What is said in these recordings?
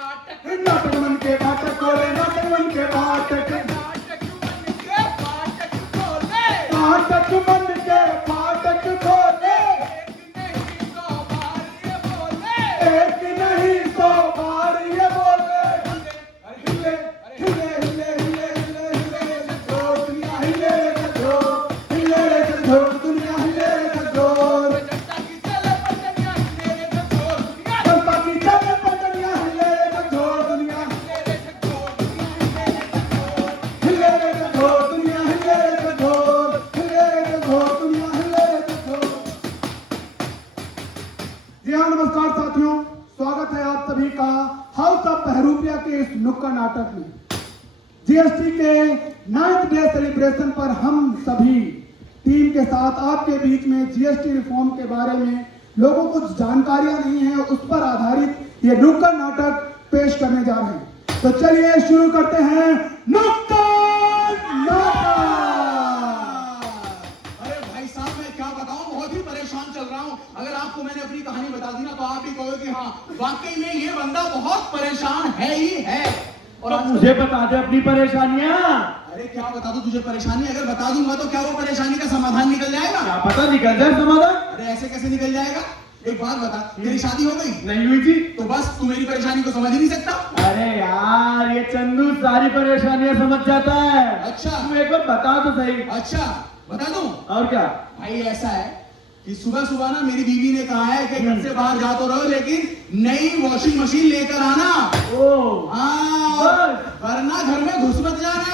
फाटक नाटक मन के फाटक खोले, नाटक मन के फाटक, नाटक मन के फाटक खोले, नाटक मन के फाटक खोले, एक नहीं सौ बार ये बोले। एक नहीं 100 बार ये बोले। हिले हिले हिले हिले हिले हिले जगो दुनिया, हिले जगो, हिले जगो दुनिया, हिले जगो। जनता की चले पटनिया हिले जगो दुनिया, जनता की चले पटनिया, हिले जगो दुनिया, हिले जगो दुनिया, हिले जगो दुनिया, हिले जगो, हिले जगो दुनिया, हिले जगो। जी हाँ, नमस्कार साथियों, स्वागत है आप सभी का हाउस ऑफ बहरूपिया के इस नुक्कड़ नाटक में। जीएसटी के 9th डे सेलिब्रेशन पर हम सभी टीम के साथ आपके बीच में जीएसटी रिफॉर्म के बारे में लोगों को कुछ जानकारियां नहीं है, उस पर आधारित ये नुक्कड़ नाटक पेश करने जा रहे हैं। तो चलिए शुरू करते हैं नुक्कड़ नाटक। अरे भाई साहब, मैं क्या बताऊं, बहुत ही परेशान चल रहा हूं। अगर आपको मैंने अपनी कहानी बता दी ना तो आप भी कहोगे कि हाँ वाकई में ये बंदा बहुत परेशान है ही है। और आज मुझे बता दे अपनी परेशानियां। अरे क्या बता दूं तुझे परेशानी? अगर बता दूंगा तो क्या वो परेशानी का समाधान निकल जाएगा? क्या पता निकल जाए समाधान। अरे ऐसे कैसे निकल जाएगा? एक बात बता, तेरी शादी हो गई? नहीं हुई थी। तो बस तू मेरी परेशानी को समझ ही नहीं सकता। अरे यार, ये चंदू सारी परेशानियां समझ जाता है। अच्छा। तू एक बार बता तो सही। अच्छा बता दूं? और क्या? भाई ऐसा है कि सुबह सुबह ना मेरी बीवी ने कहा है कि घर से बाहर जा तो रहो लेकिन नई वॉशिंग मशीन लेकर आना। ओ हाँ, बस। वरना घर में घुस मत जाना।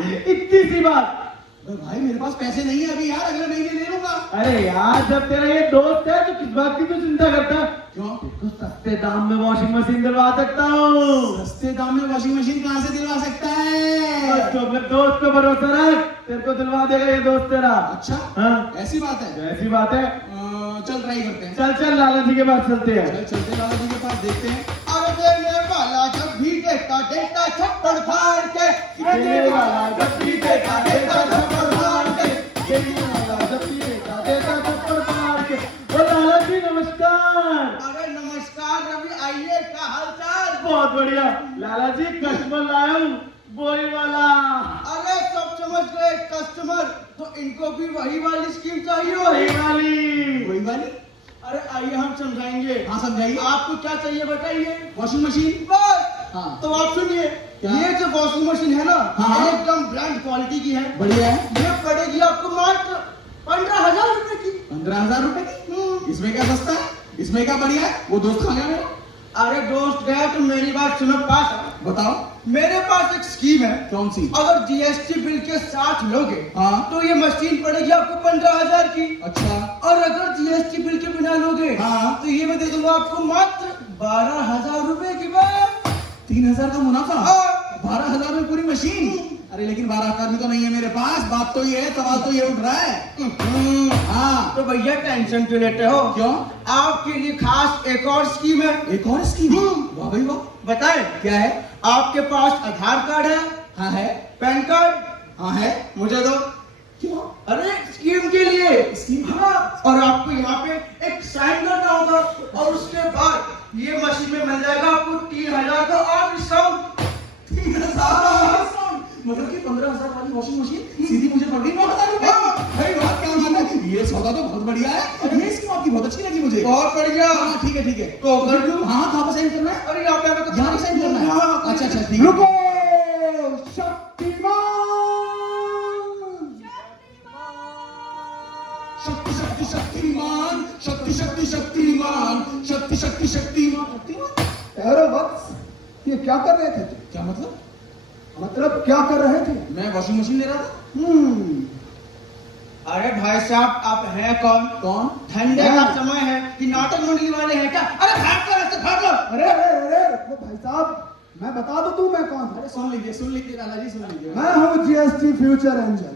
इतनी सी बात। अरे भाई मेरे पास पैसे नहीं है अभी यार, अगले महीने ले लूंगा। अरे यार, जब तेरा ये दोस्त है तो किस बात की तू चिंता करता? क्यों? तो सस्ते दाम में वॉशिंग मशीन दिलवा सकता हूँ। सस्ते दाम में वॉशिंग मशीन कहाँ से दिलवा सकता है? बस तो अपने दोस्त को भरोसा रख, तेरे को दिलवा देगा ये दोस्त तेरा। अच्छा हाँ, ऐसी बात है। ऐसी बात है। चल ट्राई करते हैं। चल चल, लाला जी के पास चलते हैं। चल चलते लाला जी के पास देखते हैं। अरे देने वाला जब भी देखता देखता छप्पड़ फाड़ के, देने वाला जब भी देखा देता थप्पड़ मार के, देने वाला जब भी देखा देता थप्पड़ मार के। ओ लाला जी नमस्कार। अरे नमस्कार रवि, आइए, क्या हालचाल? बहुत बढ़िया लाला जी, कस्टमर लाया हूँ, बोई वाला। अरे सब समझ गए कस्टमर, तो इनको भी वही वाली स्कीम चाहिए वही होगी। वाली। वही वाली? अरे आइए हम समझाएंगे। हाँ समझाइए। आपको क्या चाहिए बताइए। Washing machine. बस। हाँ। तो आप सुनिए, क्या? ये जो वॉशिंग मशीन है ना, हाँ। एकदम ब्रांड क्वालिटी की है। बढ़िया है। ये पड़ेगी आपको मात्र 15,000 रुपए की। 15,000 रुपए की? इसमें क्या सस्ता है, इसमें क्या बढ़िया है? वो दोस्त कहाँ गया मेरा? अरे दोस्त गया तो मेरी बात सुनो, पास आओ। बताओ। मेरे पास एक स्कीम है। कौन सी? अगर जीएसटी बिल के साथ लोगे हाँ। तो ये मशीन पड़ेगी आपको 15,000 की। अच्छा। और अगर जीएसटी बिल के बिना लोगे हाँ। तो ये मैं दे दूंगा आपको मात्र 12,000 रुपए की बात। 3,000 का मुनाफा? हाँ। 12,000 में पूरी मशीन? अरे लेकिन 12,000 भी तो नहीं है मेरे पास। बात तो ये है, सवाल तो ये उठ रहा है। हाँ। तो भैया टेंशन क्यों लेते हो? क्यों? आपके लिए खास एक और स्कीम है। एक और स्कीम? वाह भाई वाह। बताएं? क्या है? आपके पास आधार कार्ड है? हाँ है। Pan card? हाँ है। मुझे दो। क्यों? अरे स्कीम के लिए। स्कीम? हाँ। और आपको यहाँ पे एक साइन करना होगा और उसके बाद ये मशीन में मिल जाएगा आपको 3,000 का और डिस्काउंट। 3,000? मतलब कि 15,000 वाली वॉशिंग मशीन सीधी मुझे पड़ गई 9,000 रुपए की। भाई वाह, क्या बात है, ये सौदा तो बहुत बढ़िया है। ये स्कीम आपकी बहुत अच्छी लगी मुझे। बहुत बढ़िया। हाँ ठीक है ठीक है। तो कर दूं? हाँ कहाँ पर साइन करना है? अरे यहाँ पे आपको यहाँ पे साइन करना है? हाँ। अच्छा अच्छा ठीक है। रुको, शक्तिमान। शक्ति शक्ति शक्तिमान, शक्ति शक्ति शक्तिमान, शक्ति शक्ति शक्तिमान, शक्तिमान। अरे वत्स, ये क्या कर रहे थे? क्या मतलब? मतलब क्या कर रहे थे? मैं वॉशिंग मशीन ले रहा था। अरे भाई साहब, आप हैं कौन? कौन? ठंडे का समय है कि नाटक मंडली वाले हैं क्या? अरे भाग कर, ऐसे भागो। अरे अरे अरे रुको भाई साहब, मैं बता दूं तू मैं कौन हूं? अरे सुन लीजिए लाला जी, सुन लीजिए। मैं हूँ GST future angel.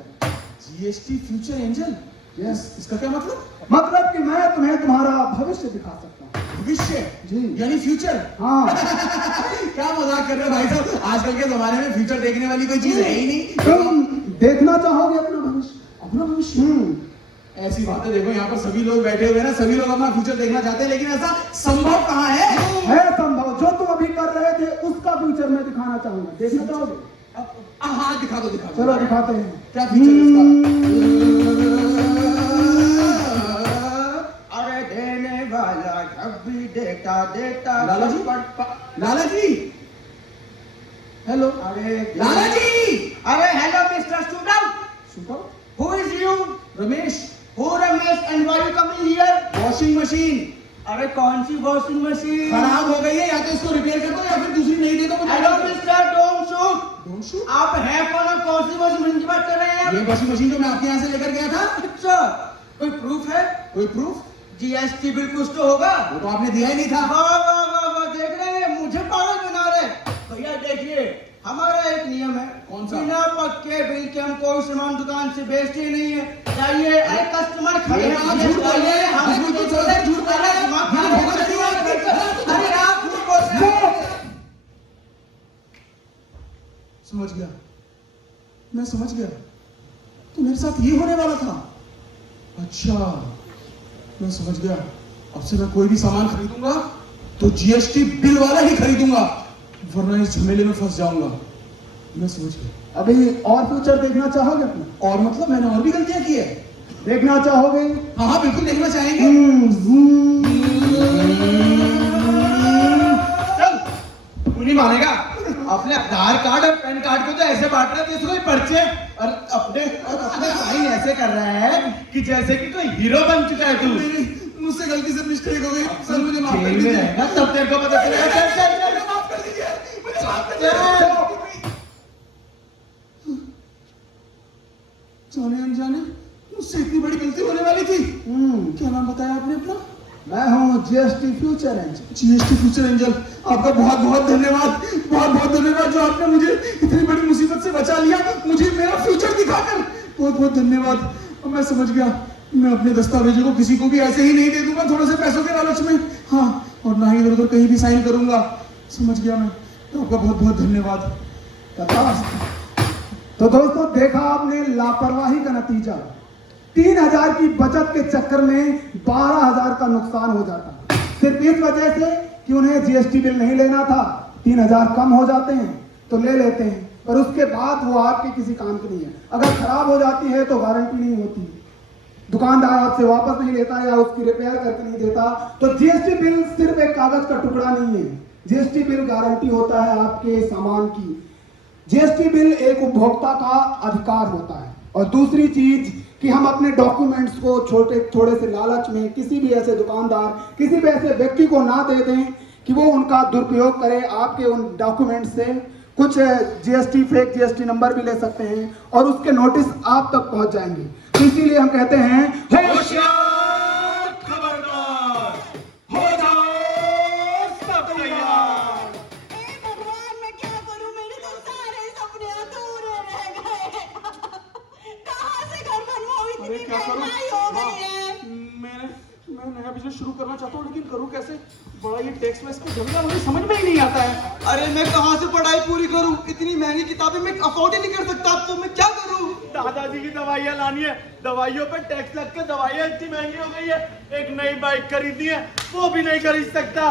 GST future angel? Yes. इसका क्या मतलब? मतलब कि मैं तुम्हें तुम्हारा भविष्य दिखा सकता हूँ। भविष्य? जी। यानी फ्यूचर? हाँ। क्या मजाक कर रहे हो भाई साहब, आजकल के जमाने में फ्यूचर देखने वाली कोई चीज है ही नहीं। तुम देखना चाहोगे अपना भविष्य? अपना भविष्य? ऐसी बातें देखो, यहाँ पर सभी लोग बैठे हुए हैं ना, सभी लोग अपना फ्यूचर देखना चाहते हैं, लेकिन ऐसा संभव कहाँ है? है संभव, जो तुम अभी कर फ्यूचर में दिखाना चाहूंगा, देखना चाहोगे? हाँ दिखा दो चलो दिखाते हैं। क्या फीचर है इसका? अरे देने वाला जब भी देता देता लाला जी? लाला जी हेलो अरे लाला जी अरे hello mister student, who is you? Ramesh who Ramesh and why you coming here? Washing machine अरे कौन सी वॉशिंग मशीन? खराब हो गई है, या तो इसको रिपेयर कर दो या फिर दूसरी नहीं दे दो मुझे। Hello mister don't shoot. Don't shoot? आप हैं कौन सी वॉशिंग मशीन की बात कर रहे हैं? ये वॉशिंग मशीन जो मैं आपके यहाँ से लेकर गया था। अच्छा, कोई प्रूफ है? कोई प्रूफ? जीएसटी बिल कुछ तो होगा। वो तो आपने दिया ही नहीं था। वाह वाह वाह वाह, देख रहे हैं मुझे पागल बना रहे। भैया देखिए, हमारा एक नियम है, कौन सा? बिना पक्के बिल के हम कोई सामान दुकान से बेचते ही नहीं है। चाहिए अरे कस्टमर खड़े हैं, आप झूठ बोल रहे हैं, हम झूठ बोल रहे हैं, झूठ बोल रहे हैं। मैंने भोगा दिया है। अरे आप झूठ बोल रहे हैं। समझ गया, मैं समझ गया, तो मेरे साथ ये होने वाला था। अच्छा, मैं समझ गया। अब से मैं कोई भी सामान खरीदूंगा तो जीएसटी बिल वाला ही खरीदूंगा, वरना इस झमेले में फंस जाऊंगा। मैं समझ गया। अभी और फ्यूचर देखना चाहोगे अपना? और मतलब मैंने और भी गलतियां की है? देखना चाहोगे? हाँ हाँ बिल्कुल देखना चाहेंगे। चल, तू नहीं मानेगा। अपने आधार कार्ड और पैन कार्ड को तो ऐसे बांट रहा है जैसे कोई पर्चे, और अपने साइन ऐसे कर रहा है कि जैसे कि कोई हीरो बन चुका है तू। मुझसे गलती से मिस्टेक हो गई सर, मुझे माफ कर जेल में दीजिए। रहेगा तब तेरे को पता चलेगा। चल चल चल मुझे माफ कर दीजिए, मुझे माफ कर चल। दीजिए। जाने अनजाने मुझसे इतनी बड़ी गलती होने वाली थी। क्या नाम बताया आपने अपना? मैं हूँ GST future angel. GST future angel, आपका बहुत बहुत धन्यवाद, बहुत बहुत धन्यवाद जो आपने मुझे इतनी बड़ी मुसीबत से बचा लिया, मुझे मेरा फ्यूचर दिखाकर। बहुत बहुत धन्यवाद। अब मैं समझ गया, मैं अपने दस्तावेजों को किसी को भी ऐसे ही नहीं दे दूंगा थोड़े से पैसों के लालच में। हाँ, और ना ही इधर उधर कहीं भी साइन करूंगा। समझ गया मैं, तो आपका बहुत बहुत धन्यवाद। तो दोस्तों, देखा आपने लापरवाही का नतीजा। 3000 की बचत के चक्कर में 12000 का नुकसान हो जाता, सिर्फ इस वजह से कि उन्हें जीएसटी बिल नहीं लेना था। 3000 कम हो जाते हैं तो ले लेते हैं, पर उसके बाद वो आपके किसी काम की नहीं है। अगर खराब हो जाती है तो गारंटी नहीं होती, दुकानदार आपसे वापस नहीं लेता या उसकी रिपेयर करके नहीं देता। तो जीएसटी बिल सिर्फ एक कागज का टुकड़ा नहीं है, जीएसटी बिल गारंटी होता है आपके सामान की। जीएसटी बिल एक उपभोक्ता का अधिकार होता है। और दूसरी चीज कि हम अपने डॉक्यूमेंट्स को थोड़े से लालच में किसी भी ऐसे दुकानदार, किसी भी ऐसे व्यक्ति को ना दे दें कि वो उनका दुरुपयोग करे। आपके उन डॉक्यूमेंट्स से कुछ जीएसटी, फेक जीएसटी नंबर भी ले सकते हैं और उसके नोटिस आप तक पहुंच जाएंगे। तो इसीलिए हम कहते हैं होशियार, खबरदार, हो जाओ सब तैयार। हे भगवान, मैं क्या करूं? मेरे तो सारे सपने अधूरे रह गए। कहां से घर बनवाऊं? इतनी महंगाई हो गई है। मैं नया बिजनेस शुरू करना चाहता हूँ, लेकिन करूँ कैसे? बड़ा ये टैक्स वैक्स का झमेला मुझे समझ में ही नहीं आता है। अरे मैं कहाँ से पढ़ाई पूरी करूं? इतनी महंगी किताबें मैं अफोर्ड ही नहीं कर सकता। अब तो मैं क्या करूं? दादाजी की दवाइयाँ लानी है, दवाइयों पे टैक्स लग के दवाइयाँ इतनी महंगी हो गई है। एक नई बाइक खरीदनी है, वो भी नहीं खरीद सकता।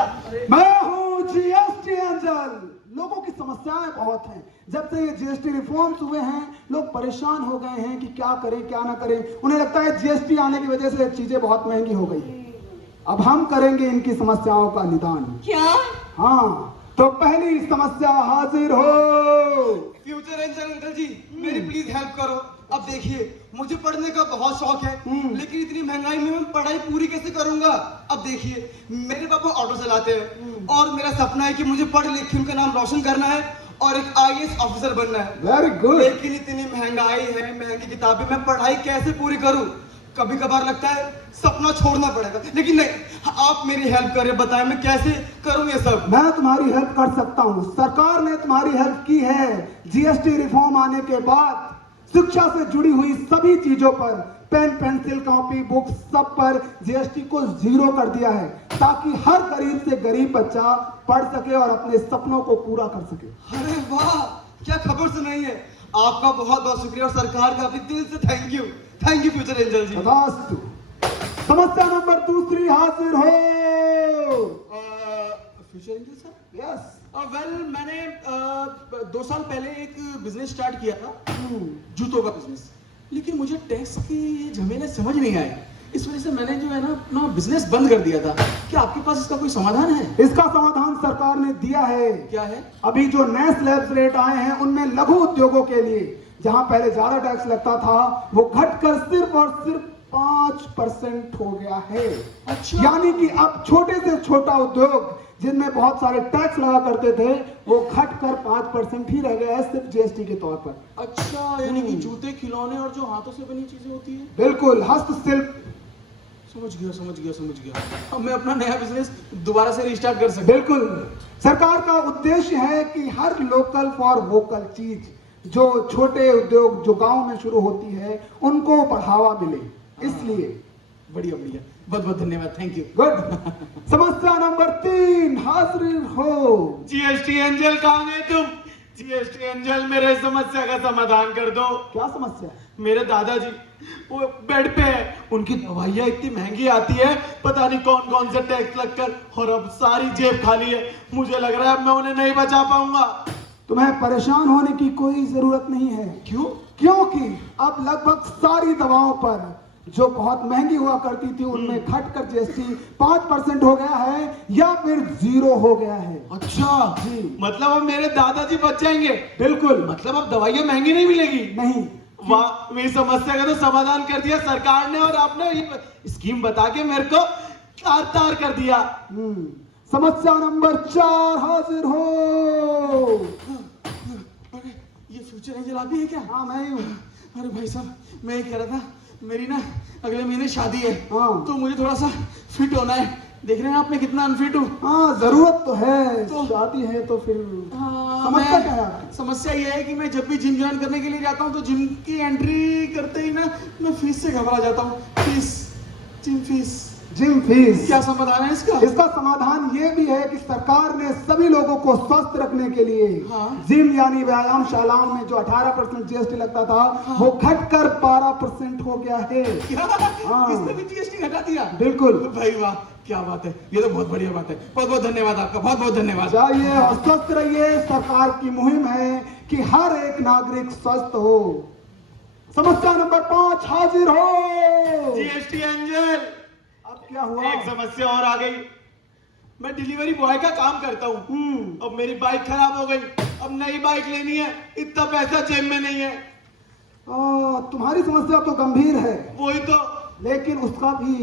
मैं हूं जीएसटी एंजल। लोगों की समस्याएं बहुत हैं। जब से ये जीएसटी रिफॉर्म्स हुए हैं, लोग परेशान हो गए हैं कि क्या करें क्या ना करें। उन्हें लगता है जीएसटी आने की वजह से चीजें बहुत महंगी हो गई। अब हम करेंगे इनकी समस्याओं का निदान। क्या? हाँ, तो पहली समस्या हाजिर हो। फ्यूचर एंजल अंकल जी, मेरी प्लीज हेल्प करो। अब देखिए, मुझे पढ़ने का बहुत शौक है, लेकिन इतनी महंगाई में मैं पढ़ाई पूरी कैसे करूंगा? अब देखिए, मेरे पापा ऑटो चलाते हैं और मेरा सपना है कि मुझे पढ़ लिख के उनका नाम रोशन करना है और एक आईएएस ऑफिसर बनना है। Very good. लेकिन इतनी महंगाई है, महंगी किताबें, मैं पढ़ाई कैसे पूरी करूं? कभी कभार लगता है सपना छोड़ना पड़ेगा, लेकिन नहीं, आप मेरी हेल्प करें, बताएं मैं कैसे करूं ये सब। मैं तुम्हारी हेल्प कर सकता हूँ। सरकार ने तुम्हारी हेल्प की है। जीएसटी रिफॉर्म आने के बाद शिक्षा से जुड़ी हुई सभी चीजों पर, पेन, पेंसिल, कॉपी, बुक्स, सब पर जीएसटी को 0 कर दिया है, ताकि हर गरीब से गरीब बच्चा पढ़ सके और अपने सपनों को पूरा कर सके। अरे वाह, क्या खबर सुनाई है। आपका बहुत बहुत शुक्रिया और सरकार का भी दिल से थैंक यू फ्यूचर एंजल जी। तथास्तु। समस्या नंबर 2 हाजिर हो। Future angel sir, yes. Well मैंने 2 साल पहले एक बिजनेस स्टार्ट किया था, जूतों का बिजनेस। लेकिन मुझे टैक्स की ये झमेले समझ नहीं आए, इस वजह से मैंने जो है ना अपना बिजनेस बंद कर दिया था। क्या आपके पास इसका कोई समाधान है? इसका समाधान सरकार ने दिया है। क्या है? अभी जो नए स्लैब्स रेट आए हैं उनमें लघु उद्योगों के लिए जहां पहले ज्यादा टैक्स लगता था वो घटकर सिर्फ और सिर्फ 5% हो गया है। अच्छा। यानी कि अब छोटे से छोटा उद्योग जिनमें बहुत सारे टैक्स लगा करते थे वो घटकर 5% ही रह गया है सिर्फ जीएसटी के तौर पर। अच्छा, यानी कि जूते, खिलौने और जो हाथों से बनी चीजें होती है। बिल्कुल, हस्तशिल्प। समझ गया। अब मैं अपना नया बिजनेस दोबारा से रिस्टार्ट कर सकता। बिल्कुल, सरकार का उद्देश्य है कि हर लोकल फॉर वोकल चीज, जो छोटे उद्योग जो गांव में शुरू होती है उनको बढ़ावा मिले, इसलिए। बढ़िया, बहुत बहुत धन्यवाद, थैंक यू। गुड। समस्या नंबर 3 हाजिर हो। जीएसटी एंजल कहाँ गए तुम? जीएसटी एंजल, मेरे समस्या का समाधान कर दो। क्या समस्या? मेरे दादाजी वो बेड पे है, उनकी दवाइयाँ इतनी महंगी आती है, पता नहीं कौन कौन से टैक्स लगकर, और अब सारी जेब खाली है। मुझे लग रहा है अब मैं उन्हें नहीं बचा पाऊंगा। तुम्हें परेशान होने की कोई जरूरत नहीं है। क्यों? क्योंकि अब लगभग सारी दवाओं पर जो बहुत महंगी हुआ करती थी उनमें घटकर जीएसटी 5% हो गया है या फिर 0 हो गया है। अच्छा जी। मतलब अब मेरे दादाजी बच जाएंगे? बिल्कुल। मतलब अब दवाइयाँ महंगी नहीं मिलेगी? नहीं। वाह, मेरी समस्या का तो समाधान कर दिया सरकार ने, और आपने ये स्कीम बता के मेरे को तार कर दिया। समस्या नंबर 4 हाजिर हो। अरे ये फ्यूचर एंजल आप ही है क्या? हाँ, मैं ही हूँ। अरे भाई साहब, मैं ये कह रहा था, मेरी ना अगले महीने शादी है। हाँ। तो मुझे थोड़ा सा फिट होना है। देख रहे हैं आप मैं कितना अनफिट हूँ। हाँ, जरूरत तो है, तो- शादी है तो फिर हाँ, समस्या क्या है आपकी? समस्या ये है कि मैं जब भी जिम ज्वाइन करने के लिए जाता हूँ तो जिम की एंट्री करते ही ना मैं फीस से घबरा जाता हूँ। Gym fees. क्या समाधान है इसका? इसका समाधान ये भी है कि सरकार ने सभी लोगों को स्वस्थ रखने के लिए हाँ। जिम यानी व्यायाम शालाओं में जो 18% जीएसटी लगता था वो घटकर 12% हो गया है। क्या? हाँ। इसने भी जीएसटी घटा दिया? बिल्कुल। भाई वाह, क्या बात है, ये तो बहुत बढ़िया बात है। बहुत बहुत धन्यवाद आपका, बहुत बहुत धन्यवाद। जाइए और स्वस्थ रहिए। सरकार की मुहिम है कि हर एक नागरिक स्वस्थ हो। समस्या नंबर 5 हाजिर हो। जीएसटी एंजल, अब क्या हुआ? एक समस्या और आ गई। मैं डिलीवरी बॉय का काम करता हूँ। अब मेरी बाइक खराब हो गई, अब नई बाइक लेनी है, इतना पैसा जेब में नहीं है। तुम्हारी समस्या तो गंभीर है, वही तो। लेकिन उसका भी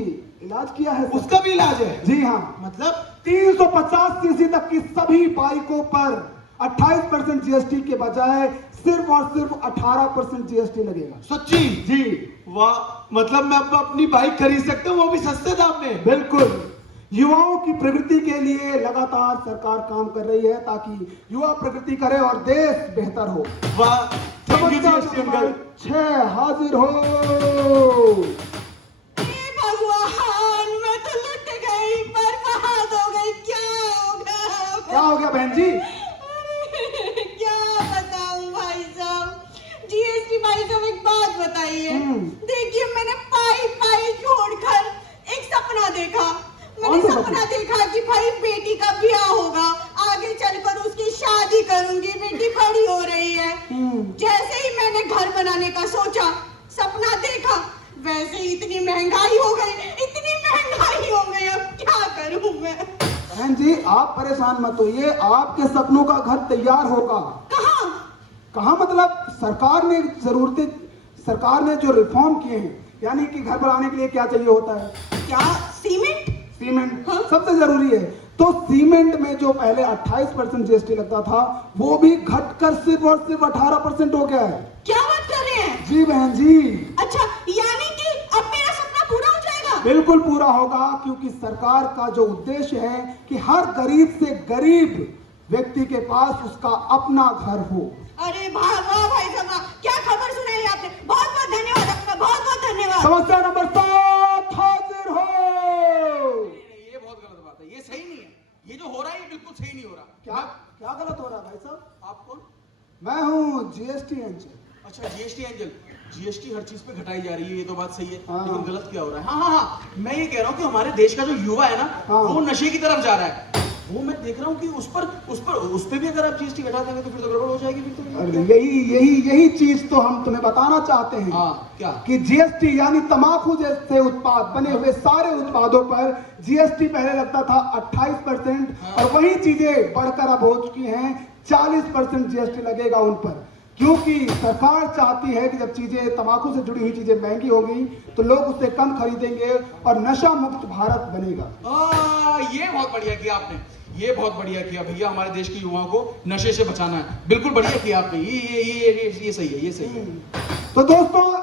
इलाज किया है। उसका भी इलाज है? जी हाँ। मतलब 350 सीसी तक की सभी बाइकों पर 28% जीएसटी के बजाय सिर्फ और सिर्फ 18% जीएसटी लगेगा। सच्ची? जी वाह, मतलब मैं अब अपनी बाइक खरीद सकता हूँ, वो भी सस्ते दाम में? बिल्कुल। युवाओं की प्रगति के लिए लगातार सरकार काम कर रही है ताकि युवा प्रगति करे और देश बेहतर हो। वाह, थैंक यू समस्या जीएसटी नंबर अंकल। 6 हाजिर हो। हे भगवान, मैं तो लुट गई, बर्बाद हो गई। क्या हो गया बहन जी? क्या बताऊं भाई साहब। जीएसटी भाई साहब, एक बात बताइए। देखिए, मैंने पाई छोड़कर एक सपना देखा। मैंने सपना देखा कि भाई बेटी का ब्याह होगा, आगे चलकर उसकी शादी करूंगी, बेटी बड़ी हो रही है। जैसे ही मैंने घर बनाने का सोचा, सपना देखा, वैसे ही इतनी महंगाई हो गई, अब क्या करूं मैं? बहन जी, आप परेशान मत होइए, आपके सपनों का घर तैयार होगा। कहाँ मतलब सरकार ने जो रिफॉर्म किए हैं, यानी कि घर बनाने के लिए क्या चाहिए होता है? क्या? सीमेंट सबसे जरूरी है। तो सीमेंट में जो पहले 28% जीएसटी लगता था वो भी घटकर सिर्फ और सिर्फ 18% हो गया है। क्या बात कर रहे हैं? जी बहन जी। अच्छा, यानी कि अब मेरा सपना पूरा हो जाएगा? बिल्कुल पूरा होगा, क्योंकि सरकार का जो उद्देश्य है कि हर गरीब से गरीब व्यक्ति के पास उसका अपना घर हो। अरे वाह भाई साहब, क्या खबर सुनाई आपने। बहुत बहुत धन्यवाद आपका, बहुत बहुत धन्यवाद। समस्या नंबर 7 हाजिर हो। ये बहुत गलत बात है, ये सही नहीं है। ये जो हो रहा है ये बिल्कुल सही नहीं हो रहा। क्या गलत हो रहा है भाई साहब? आप कौन? मैं हूँ जीएसटी एंजल। अच्छा, जीएसटी एंजल। जीएसटी हर चीज पे घटाई जा रही है, ये तो बात सही है। हाँ। लेकिन गलत क्या हो रहा है? हाँ, मैं ये कह रहा हूँ कि हमारे देश का जो युवा है ना, हाँ। वो नशे की तरफ जा रहा है। वो मैं देख रहा हूँ कि उस पे भी अगर आप जीएसटी घटा देंगे तो फिर तो गड़बड़ हो जाएगी फिर तो। अरे यही चीज तो हम तुम्हें बताना चाहते हैं। हाँ, क्या? कि जीएसटी यानी तंबाकू जैसे उत्पाद बने हुए सारे उत्पादों पर जीएसटी पहले लगता था 28% और वही चीजें बढ़कर अब हो चुकी हैं 40% जीएसटी लगेगा उन पर, क्योंकि सरकार चाहती है कि जब चीजें तंबाकू से जुड़ी हुई चीजें महंगी होगी तो लोग उससे कम खरीदेंगे और नशा मुक्त भारत बनेगा। ये बहुत बढ़िया किया आपने, ये बहुत बढ़िया किया भैया, हमारे देश के युवाओं को नशे से बचाना है। बिल्कुल बढ़िया किया आपने, ये सही है, ये सही है। तो दोस्तों,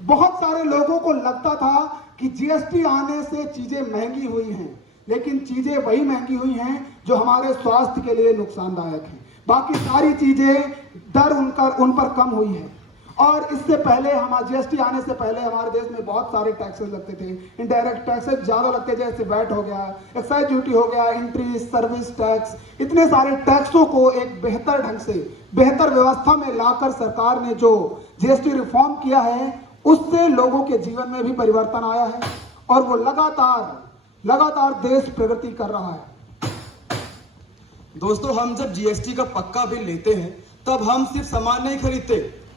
बहुत सारे लोगों को लगता था कि जीएसटी आने से चीजें महंगी हुई हैं, लेकिन चीजें वही महंगी हुई हैं जो हमारे स्वास्थ्य के लिए नुकसानदायक हैं। बाकी सारी चीजें दर उन पर कम हुई है। और इससे पहले जीएसटी आने से पहले हमारे देश में बहुत सारे टैक्सेस लगते थे। इनडायरेक्ट टैक्सेस ज्यादा लगते, जैसे वैट हो गया, एक्साइज ड्यूटी हो गया, एंट्री सर्विस टैक्स, इतने सारे टैक्सों को एक बेहतर ढंग से बेहतर व्यवस्था में लाकर सरकार ने जो जीएसटी रिफॉर्म किया है उससे लोगों के जीवन में भी परिवर्तन आया है और वो लगातार देश प्रगति कर रहा है। दोस्तों, हम जब जीएसटी का पक्का बिल लेते हैं तब हम सिर्फ सामान नहीं खरीदते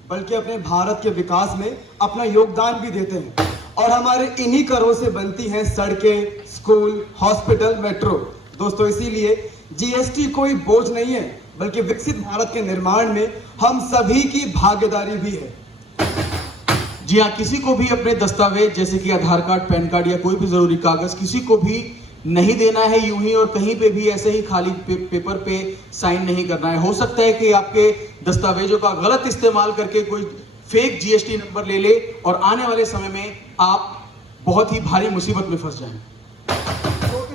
बल्कि अपने भारत के विकास में अपना योगदान भी देते हैं। और हमारे इन्हीं करों से बनती हैं सड़कें, स्कूल, हॉस्पिटल, मेट्रो। दोस्तों, इसीलिए जीएसटी कोई बोझ नहीं है बल्कि विकसित भारत के निर्माण में हम सभी की भागीदारी भी है। जी हाँ, किसी को भी अपने दस्तावेज जैसे कि आधार कार्ड, पैन कार्ड या कोई भी जरूरी कागज किसी को भी नहीं देना है यूं ही, और कहीं पे भी ऐसे ही खाली पेपर पे साइन नहीं करना है। हो सकता है कि आपके दस्तावेजों का गलत इस्तेमाल करके कोई फेक जीएसटी नंबर ले ले और आने वाले समय में आप बहुत ही भारी मुसीबत में फंस जाएं। तो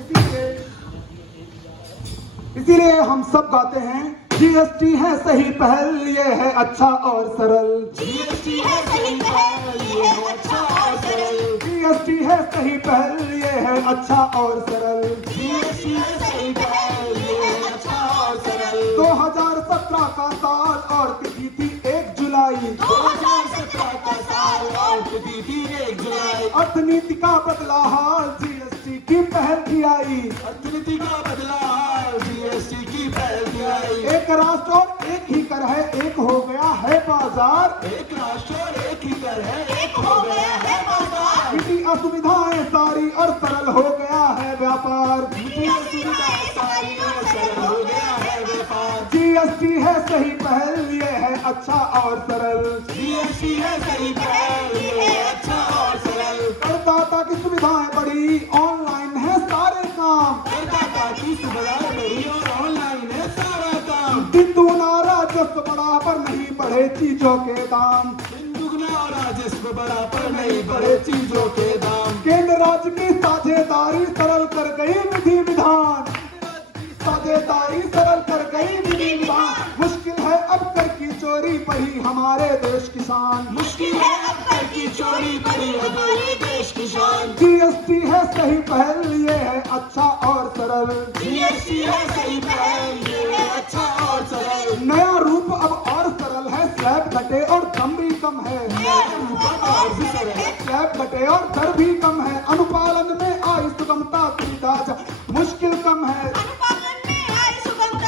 इसीलिए हम सब गाते हैं, जीएसटी है सही पहल, ये है अच्छा और सरल। जीएसटी है सही पहल, ये है अच्छा और सरल। जीएसटी है सही पहल, ये है अच्छा और सरल। जीएसटी है सही पहल, ये है अच्छा और सरल। 2017 का साल और तिथि थी 1 जुलाई। 2017 का साल और तिथि थी 1 जुलाई। अर्थनीति का बदला हाल, जीएसटी की पहल की आई। अर्थनीति का बदलाव जीएसटी की पहल की आई। एक राष्ट्र और एक ही कर है, एक हो गया है बाजार। एक राष्ट्र और एक ही कर है, एक हो गया है बाजार। मिटी असुविधाएं सारी और सरल हो गया है व्यापार। असुविधाएं सारी और सरल हो गया है व्यापार। जीएसटी है सही पहल, ये है अच्छा और सरल। जीएसटी है सही पहल, ये है अच्छा और सरल। करदाता की सुविधाएं बढ़ी, ऑनलाइन है सारे काम। करदाता की सुविधाएं बढ़ी और ऑनलाइन है सारा काम। दिन दूना राजस्व बढ़ा पर नहीं बढ़े चीजों के दाम। दुगना राजस्व बढ़ा पर नहीं बढ़े चीजों के दाम। केंद्र राज्य की साझेदारी सरल कर गई विधि विधान। साझेदारी सरल कर गई विधि विधान। मुश्किल है अब कर की चोरी पड़ी हमारे देश की शान। मुश्किल है अब कर की चोरी बड़ी हमारे देश की शान। जीएसटी है सही पहल, ये है अच्छा और सरल। जीएसटी है सही पहल, ये है अच्छा और सरल। नया रूप अब और सरल है, स्लैब घटे और दम भी कम है। स्लैब घटे और दर भी कम है। अनुपालन में आई सुगमता, सुविधा मुश्किल कम है।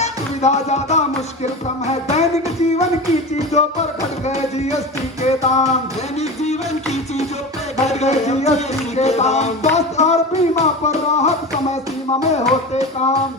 सुविधा ज्यादा मुश्किल कम है। दैनिक जीवन की चीजों पर घट गए जीएसटी के दाम। दैनिक जीवन की चीजों पे घट गए जीएसटी के दाम। स्वास्थ्य और बीमा पर राहत समय सीमा में होते काम।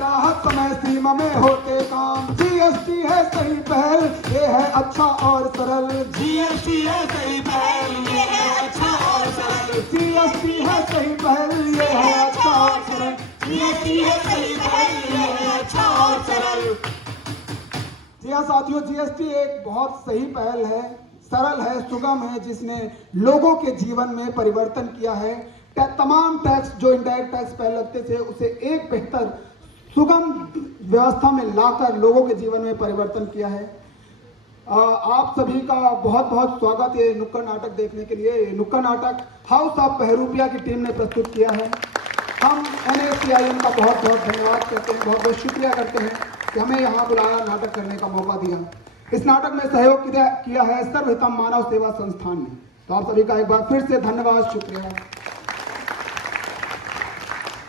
राहत समय सीमा में होते काम। जीएसटी है सही पहल, ये है अच्छा और सरल। जीएसटी है सही पहल, ये है अच्छा और सरल। जीएसटी है सही पहल, ये है अच्छा और सरल। जीएसटी है सही पहल, ये है अच्छा और सरल। जी हाँ साथियों, जीएसटी एक बहुत सही पहल है, सरल है, सुगम है, जिसने लोगों के जीवन में परिवर्तन किया है। तमाम टैक्स जो इनडायरेक्ट टैक्स पहले लगते थे उसे एक बेहतर सुगम व्यवस्था में लाकर लोगों के जीवन में परिवर्तन किया है। आप सभी का बहुत बहुत स्वागत है नुक्कड़ नाटक देखने के लिए। नुक्कड़ नाटक हाउस ऑफ बहरूपिया की टीम ने प्रस्तुत किया है। हम NSCIM का बहुत बहुत धन्यवाद करते हैं, बहुत बहुत शुक्रिया करते हैं कि हमें यहाँ बुलाया, नाटक करने का मौका दिया। इस नाटक में सहयोग किया है सर्वहितम मानव सेवा संस्थान ने। तो आप सभी का एक बार फिर से धन्यवाद, शुक्रिया।